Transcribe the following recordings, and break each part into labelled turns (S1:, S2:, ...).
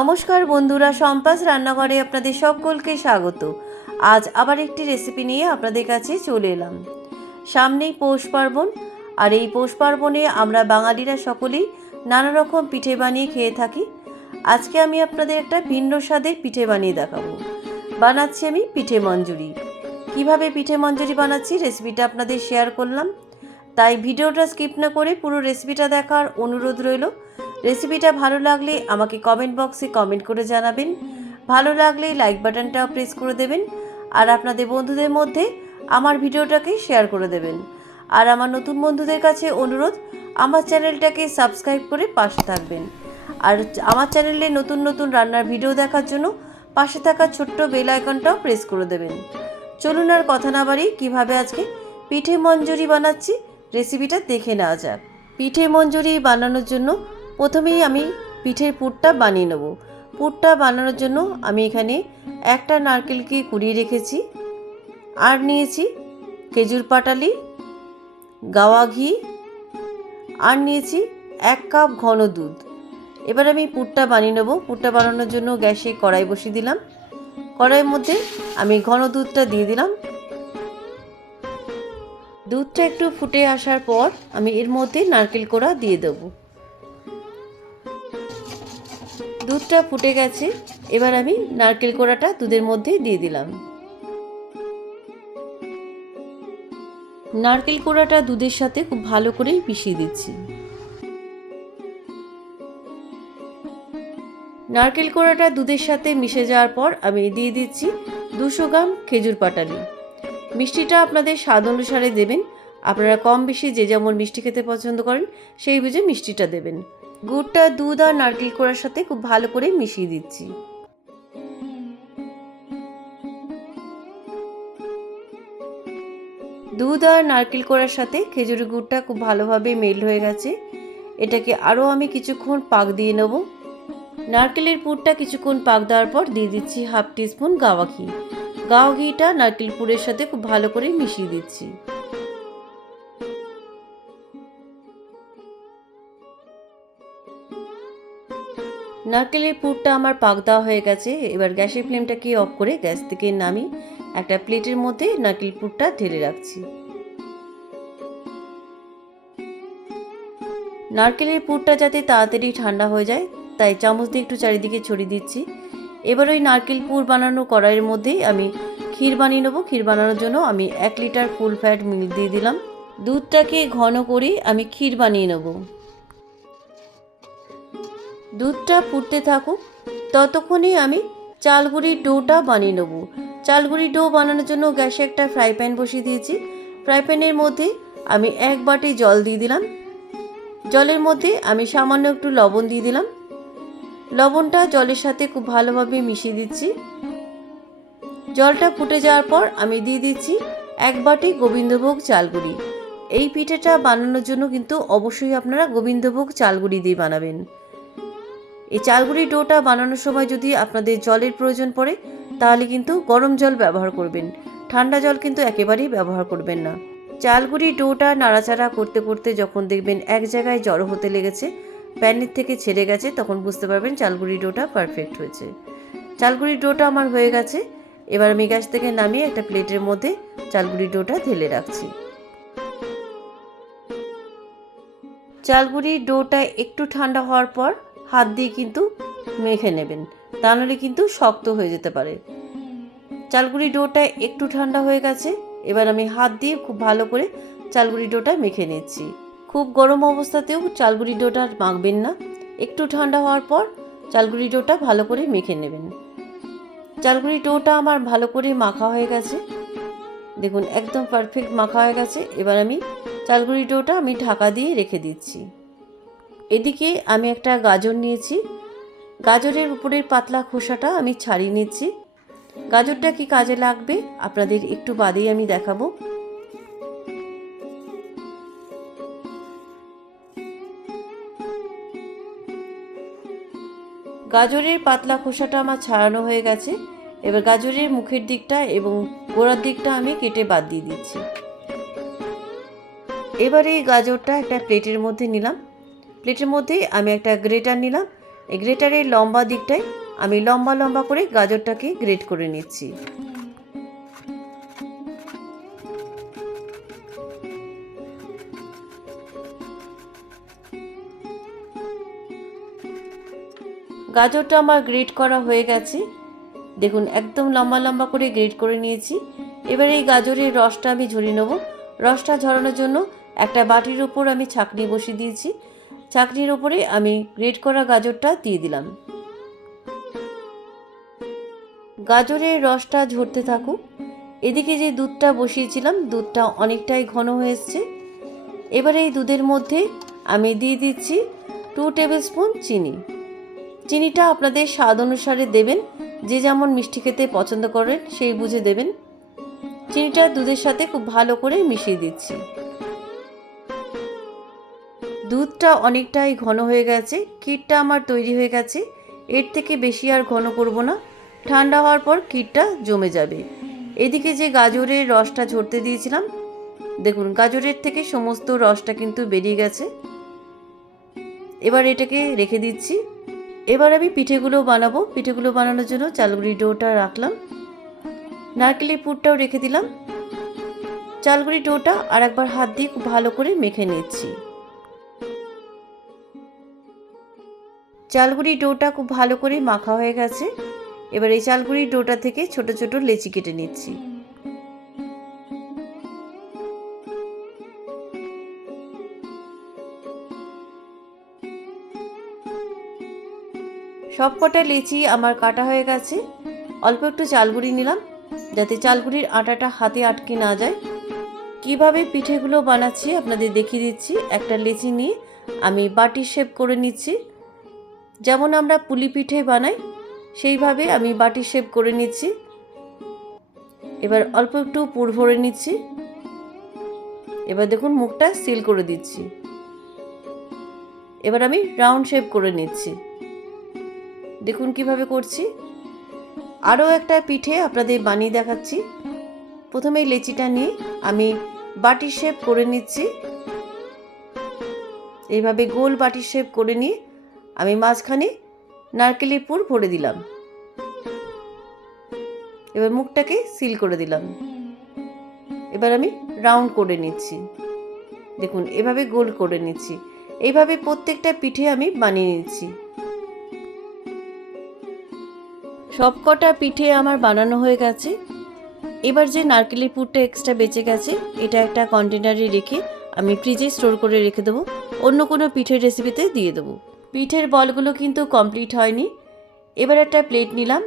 S1: নমস্কার বন্ধুরা সম্পাস রান্নাঘরে আপনাদের সকলকে স্বাগত। আজ আবার একটি রেসিপি নিয়ে আপনাদের কাছে চলে এলাম। সামনেই পৌষ পার্বণ, আর এই পৌষ পার্বণে আমরা বাঙালিরা সকলেই নানা রকম পিঠে বানিয়ে খেয়ে থাকি। আজকে আমি আপনাদের একটা ভিন্ন স্বাদের পিঠে বানিয়ে দেখাবো। বানাচ্ছি আমি পিঠে মঞ্জুরি। কীভাবে পিঠে মঞ্জুরি বানাচ্ছি রেসিপিটা আপনাদের শেয়ার করলাম। তাই ভিডিওটা স্কিপ না করে পুরো রেসিপিটা দেখার অনুরোধ রইল। রেসিপিটা ভালো লাগলে আমাকে কমেন্ট বক্সে কমেন্ট করে জানাবেন। ভালো লাগলে লাইক বাটনটাও প্রেস করে দেবেন। আর আপনাদের বন্ধুদের মধ্যে আমার ভিডিওটাকে শেয়ার করে দেবেন। আর আমার নতুন বন্ধুদের কাছে অনুরোধ, আমার চ্যানেলটাকে সাবস্ক্রাইব করে পাশে থাকবেন। আর আমার চ্যানেলে নতুন নতুন রান্নার ভিডিও দেখার জন্য পাশে থাকা ছোট্ট বেল আইকনটাও প্রেস করে দেবেন। চলুন আর কথা না বাড়ি কীভাবে আজকে পিঠে মঞ্জুরি বানাচ্ছি রেসিপিটা দেখে নেওয়া যাক। পিঠে মঞ্জুরি বানানোর জন্য প্রথমেই আমি পিঠের পুরটা বানিয়ে নেব। পুরটা বানানোর জন্য আমি এখানে একটা নারকেলকে কুড়িয়ে রেখেছি। আর নিয়েছি খেজুর পাটালি, গাওয়া ঘি, আর নিয়েছি এক কাপ ঘন দুধ। এবার আমি পুরটা বানিয়ে নেব। পুরটা বানানোর জন্য গ্যাসে কড়াই বসিয়ে দিলাম। কড়াইয়ের মধ্যে আমি ঘন দুধটা দিয়ে দিলাম। দুধটা একটু ফুটে আসার পর আমি এর মধ্যে নারকেল কোড়া দিয়ে দেবো। দুধটা ফুটে গেছে, এবার আমি নারকেল কোড়াটা দুধের মধ্যে দিয়ে দিলাম। নারকেল কোড়াটা দুধের সাথে খুব ভালো করে মিশিয়ে দিচ্ছি। নারকেল কোড়াটা দুধের সাথে মিশে যাওয়ার পর আমি দিয়ে দিচ্ছি দুশো গ্রাম খেজুর পাটালি। মিষ্টিটা আপনাদের স্বাদ অনুসারে দেবেন। আপনারা কম বেশি যে যেমন মিষ্টি খেতে পছন্দ করেন, সেই বুঝে মিষ্টিটা দেবেন। গুড়টা দুধ আর নারকেল কোড়ার সাথে খুব ভালো করে মিশিয়ে দিচ্ছি। দুধ আর নারকেল কোড়ার সাথে খেজুরি গুড়টা খুব ভালোভাবে মেল হয়ে গেছে। এটাকে আরও আমি কিছুক্ষণ পাক দিয়ে নেব। নারকেলের পুরটা কিছুক্ষণ পাক দেওয়ার পর দিয়ে দিচ্ছি হাফ টিস্পুন গাওয়া ঘি। গাওয়া ঘিটা নারকেল পুরের সাথে খুব ভালো করে মিশিয়ে দিচ্ছি। নারকেলের পুরটা আমার পাক দেওয়া হয়ে গেছে। এবার গ্যাসের ফ্লেমটাকে অফ করে গ্যাস থেকে নামি একটা প্লেটের মধ্যে নারকেল পুরটা ঢেলে রাখছি। নারকেলের পুরটা যাতে তাড়াতাড়ি ঠান্ডা হয়ে যায়, তাই চামচ দিয়ে একটু চারিদিকে ছড়িয়ে দিচ্ছি। এবার ওই নারকেল পুর বানানো কড়াইয়ের মধ্যেই আমি ক্ষীর বানিয়ে নেব। ক্ষীর বানানোর জন্য আমি এক লিটার ফুল ফ্যাট মিল্ক দিয়ে দিলাম। দুধটাকে ঘন করে আমি ক্ষীর বানিয়ে নেব। দুধটা ফুটতে থাকুক, ততক্ষণে আমি চালগুড়ির ডোটা বানিয়ে নেব। চালগুড়ির ডো বানানোর জন্য গ্যাসে একটা ফ্রাই প্যান বসিয়ে দিয়েছি। ফ্রাই প্যানের মধ্যে আমি এক বাটি জল দিয়ে দিলাম। জলের মধ্যে আমি সামান্য একটু লবণ দিয়ে দিলাম। লবণটা জলের সাথে খুব ভালোভাবে মিশিয়ে দিচ্ছি। জলটা ফুটে যাওয়ার পর আমি দিয়ে দিচ্ছি এক বাটি গোবিন্দভোগ চালগুড়ি। এই পিঠেটা বানানোর জন্য কিন্তু অবশ্যই আপনারা গোবিন্দভোগ চালগুড়ি দিয়ে বানাবেন। এই চালগুড়ি ডোটা বানানোর সময় যদি আপনাদের জলের প্রয়োজন পড়ে, তাহলে কিন্তু গরম জল ব্যবহার করবেন। ঠান্ডা জল কিন্তু একেবারেই ব্যবহার করবেন না। চালগুড়ি ডোটা নাড়াচাড়া করতে করতে যখন দেখবেন এক জায়গায় জড়ো হতে লেগেছে, প্যানের থেকে ছেড়ে গেছে, তখন বুঝতে পারবেন চালগুড়ি ডোটা পারফেক্ট হয়েছে। চালগুড়ি ডোটা আমার হয়ে গেছে। এবার আমি গ্যাস থেকে নামিয়ে একটা প্লেটের মধ্যে চালগুড়ি ডোটা ঢেলে রাখছি। চালগুড়ি ডোটা একটু ঠান্ডা হওয়ার পর হাত দিয়ে কিন্তু মেখে নেবেন। তা নাহলে কিন্তু শক্ত হয়ে যেতে পারে। চালগুড়ি ডোটা একটু ঠান্ডা হয়ে গেছে, এবার আমি হাত দিয়ে খুব ভালো করে চালগুড়ি ডোটা মেখে নিচ্ছি। খুব গরম অবস্থাতেও চালগুড়ি ডোটা মাখবেন না। একটু ঠান্ডা হওয়ার পর চালগুড়ি ডোটা ভালো করে মেখে নেবেন। চালগুড়ি ডোটা আমার ভালো করে মাখা হয়ে গেছে। দেখুন, একদম পারফেক্ট মাখা হয়ে গেছে। এবার আমি চালগুড়ি ডোটা আমি ঢাকা দিয়ে রেখে দিচ্ছি। এদিকে আমি একটা গাজর নিয়েছি। গাজরের উপরের পাতলা খোসাটা আমি ছাড়িয়ে নিচ্ছি। গাজরটা কি কাজে লাগবে? আপনাদের একটু বাদেই আমি দেখাবো। গাজরের পাতলা খোসাটা আমার ছাড়ানো হয়ে গেছে। এবার গাজরের মুখের দিকটা এবং গোড়ার দিকটা আমি কেটে বাদ দিয়ে দিচ্ছি। এবারে এই গাজরটা একটা প্লেটের মধ্যে নিলাম। প্লেটের মধ্যে আমি একটা গ্রেটার নিলাম। এই গ্রেটারের লম্বা দিকটায় আমি লম্বা লম্বা করে গাজরটাকে গ্রেট করে নিচ্ছি। গাজরটা আমার গ্রেট করা হয়ে গেছে। দেখুন, একদম লম্বা লম্বা করে গ্রেট করে নিয়েছি। এবার এই গাজরের রসটা আমি ঝরিয়ে নেব। রসটা ঝরানোর জন্য একটা বাটির উপর আমি ছাকনি বসিয়ে দিয়েছি। ছাকনির উপরে আমি গ্রেট করা গাজরটা দিয়ে দিলাম। গাজরের রসটা ঝরতে থাকুক। এদিকে যে দুধটা বসিয়েছিলাম, দুধটা অনেকটাই ঘন হয়ে এসছে। এবারে এই দুধের মধ্যে আমি দিয়ে দিচ্ছি টু টেবিল স্পুন চিনি। চিনিটা আপনাদের স্বাদ অনুসারে দেবেন, যে যেমন মিষ্টি খেতে পছন্দ করেন সেই বুঝে দেবেন। চিনিটা দুধের সাথে খুব ভালো করে মিশিয়ে দিচ্ছি। দুধটা অনেকটাই ঘন হয়ে গেছে, ক্ষীরটা আমার তৈরি হয়ে গেছে, এর থেকে বেশি আর ঘন করব না, ঠান্ডা হওয়ার পর ক্ষীরটা জমে যাবে। এদিকে যে গাজরের রসটা ঝরতে দিয়েছিলাম, দেখুন গাজরের থেকে সমস্ত রসটা কিন্তু বেরিয়ে গেছে। এবার এটাকে রেখে দিচ্ছি। এবার আমি পিঠেগুলো বানাবো। পিঠেগুলো বানানোর জন্য চালগুড়ি ডোটা রাখলাম। নারকেলের পুরটাও রেখে দিলাম। চালগুড়ি ডোটা আর একবার হাত দিয়ে খুব ভালো করে মেখে নিচ্ছি। চালগুড়ি ডোটা খুব ভালো করে মাখা হয়ে গেছে। এবার এই চালগুড়ি ডোটা থেকে ছোট ছোট লেচি কেটে নিচ্ছি। সব কটা লেচি আমার কাটা হয়ে গেছে। অল্প একটু চালগুড়ি নিলাম, যাতে চালগুড়ির আটাটা হাতে আটকে না যায়। কীভাবে পিঠেগুলো বানাচ্ছি আপনাদের দেখিয়ে দিচ্ছি। একটা লেচি নিয়ে আমি বাটি শেপ করে নিচ্ছি। যেমন আমরা পুলি পিঠে বানাই, সেইভাবে আমি বাটি শেপ করে নিচ্ছি। এবার অল্প একটু পুর ভরে নিচ্ছি। এবার দেখুন মুখটা সিল করে দিচ্ছি। এবার আমি রাউন্ড শেপ করে নিচ্ছি। দেখুন কীভাবে করছি। আরও একটা পিঠে আপনাদের বানিয়ে দেখাচ্ছি। প্রথমে লেচিটা নিয়ে আমি বাটির শেপ করে নিচ্ছি। এইভাবে গোল বাটির শেপ করে নিয়ে আমি মাঝখানে নারকেলের পুর ভরে দিলাম। এবার মুখটাকে সিল করে দিলাম। এবার আমি রাউন্ড করে নিচ্ছি। দেখুন, এভাবে গোল করে নিচ্ছি। এইভাবে প্রত্যেকটা পিঠে আমি বানিয়ে নিচ্ছি। সবকটা পিঠে আমার বানানো হয়ে গেছে। এবার যে নারকেলের পুরটা এক্সট্রা বেঁচে গেছে, এটা একটা কন্টেনারে রেখে আমি ফ্রিজে স্টোর করে রেখে দেবো। অন্য কোনো পিঠের রেসিপিতে দিয়ে দেবো। পিঠের বলগুলো কিন্তু কমপ্লিট হয়নি। এবার একটা প্লেট নিলাম।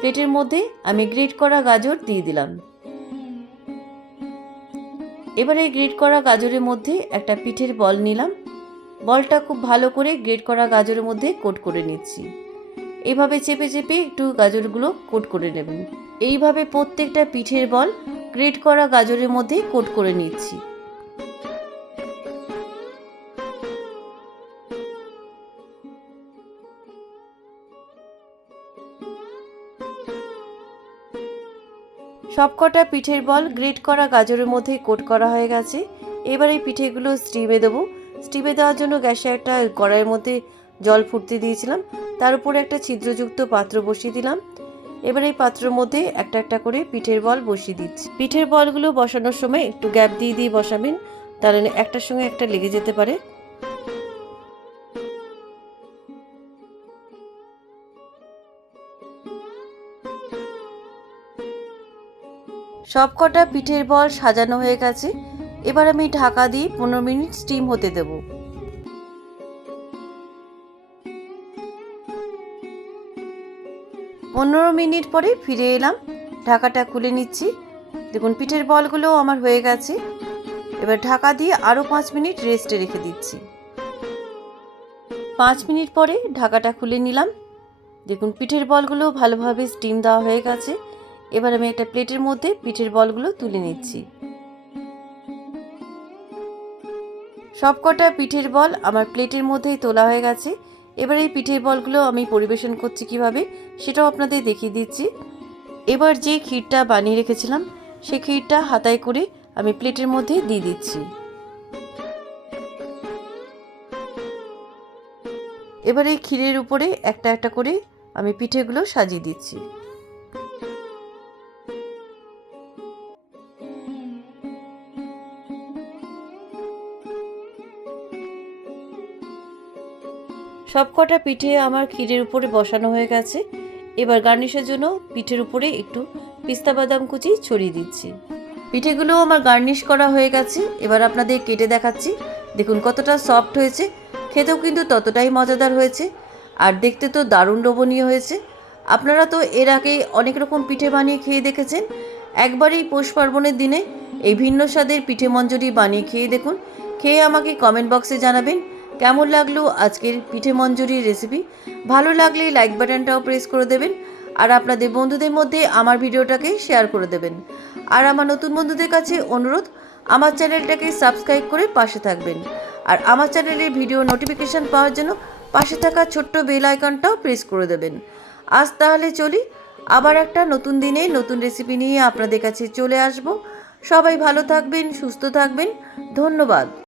S1: প্লেটের মধ্যে আমি গ্রেট করা গাজর দিয়ে দিলাম। এবার এই গ্রেট করা গাজরের মধ্যে একটা পিঠের বল নিলাম। বলটা খুব ভালো করে গ্রেট করা গাজরের মধ্যে কোট করে নিচ্ছি। এভাবে চেপে চেপে একটু গাজরগুলো কোট করে নেবেন। এইভাবে প্রত্যেকটা পিঠের বল গ্রেট করা গাজরের মধ্যে কোট করে নিচ্ছি। সবকটা পিঠের বল গ্রেট করা গাজরের মধ্যে কোট করা হয়ে গেছে। এবার এই পিঠেগুলো স্টিমে দেবো। স্টিমে দেওয়ার জন্য গ্যাসে একটা কড়াইয়ের মধ্যে জল ফুটতে দিয়েছিলাম। তার উপরে একটা ছিদ্রযুক্ত পাত্র বসিয়ে দিলাম। এবার এই পাত্রের মধ্যে একটা একটা করে পিঠের বল বসিয়ে দিচ্ছি। পিঠের বলগুলো বসানোর সময় একটু গ্যাপ দিয়ে দিয়ে বসাবেন। তাহলে একটার সঙ্গে একটা লেগে যেতে পারে। সবকটা পিঠের বল সাজানো হয়ে গেছে। এবার আমি ঢাকা দিয়ে পনেরো মিনিট স্টিম হতে দেবো। পনেরো মিনিট পরে ফিরে এলাম। ঢাকাটা খুলে নিচ্ছি। দেখুন, পিঠের বলগুলো আমার হয়ে গেছে। এবার ঢাকা দিয়ে আরও পাঁচ মিনিট রেস্টে রেখে দিচ্ছি। পাঁচ মিনিট পরে ঢাকাটা খুলে নিলাম। দেখুন, পিঠের বলগুলো ভালোভাবে স্টিম দেওয়া হয়ে গেছে। এবার আমি একটা প্লেটের মধ্যে পিঠের বলগুলো তুলে নিচ্ছি। সবকটা পিঠের বল আমার প্লেটের মধ্যেই তোলা হয়ে গেছে। এবার এই পিঠের বলগুলো আমি পরিবেশন করছি কীভাবে সেটাও আপনাদের দেখিয়ে দিচ্ছি। এবার যে ক্ষীরটা বানিয়ে রেখেছিলাম সেই ক্ষীরটা হাতায় করে আমি প্লেটের মধ্যে দিয়ে দিচ্ছি। এবার এই ক্ষীরের উপরে একটা একটা করে আমি পিঠেগুলো সাজিয়ে দিচ্ছি। সবকটা পিঠে আমার ক্ষীরের উপরে বসানো হয়ে গেছে। এবার গার্নিশের জন্য পিঠের উপরে একটু পিস্তা বাদাম কুচি ছড়িয়ে দিচ্ছি। পিঠেগুলো আমার গার্নিশ করা হয়ে গেছে। এবার আপনাদের কেটে দেখাচ্ছি। দেখুন কতটা সফট হয়েছে। খেতেও কিন্তু ততটাই মজাদার হয়েছে। আর দেখতে তো দারুণ লোভনীয় হয়েছে। আপনারা তো এর আগে অনেক রকম পিঠে বানিয়ে খেয়ে দেখেছেন। একবার এই পৌষ পার্বণের দিনে এই ভিন্ন স্বাদের পিঠে মঞ্জুরি বানিয়ে খেয়ে দেখুন। খেয়ে আমাকে কমেন্ট বক্সে জানাবেন। কেমন লাগল আজকের পিঠে মঞ্জুরির রেসিপি ভালো লাগলে লাইক বাটনটাও প্রেস করে দেবেন। আর আপনাদের বন্ধুদের মধ্যে আমার ভিডিওটাকে শেয়ার করে দেবেন। আর আমার নতুন বন্ধুদের কাছে অনুরোধ, আমার চ্যানেলটাকে সাবস্ক্রাইব করে পাশে থাকবেন। আর আমার চ্যানেলের ভিডিও নোটিফিকেশান পাওয়ার জন্য পাশে থাকা ছোট্ট বেল আইকনটাও প্রেস করে দেবেন। আজ তাহলে চলি, আবার একটা নতুন দিনে নতুন রেসিপি নিয়ে আপনাদের কাছে চলে আসব। সবাই ভালো থাকবেন, সুস্থ থাকবেন। ধন্যবাদ।